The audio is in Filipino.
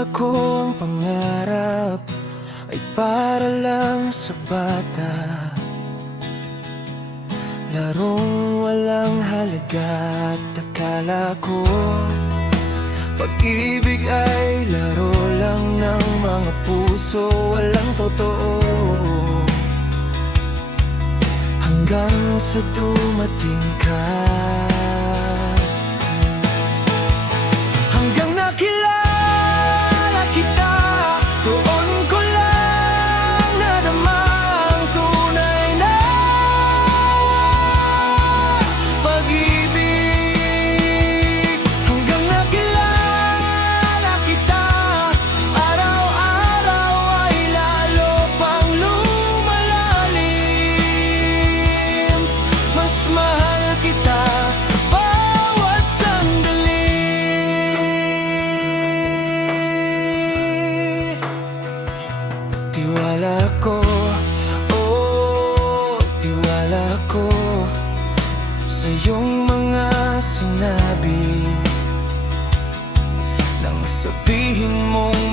Akala ko ang pangarap ay para lang sa bata, larong walang halaga. At akala ko pag-ibig ay laro lang ng mga puso, walang totoo. Hanggang sa dumating ka, hanggang nakilala kita, doon ko lang nadama ang tunay na pag-ibig. Hanggang nakilala kita, araw-araw ay lalo pang lumalalim. Mas mahal kita bawat sandali. Tiwala ko, oh, tiwala ko sa iyong mga sinabi, nang sabihin mong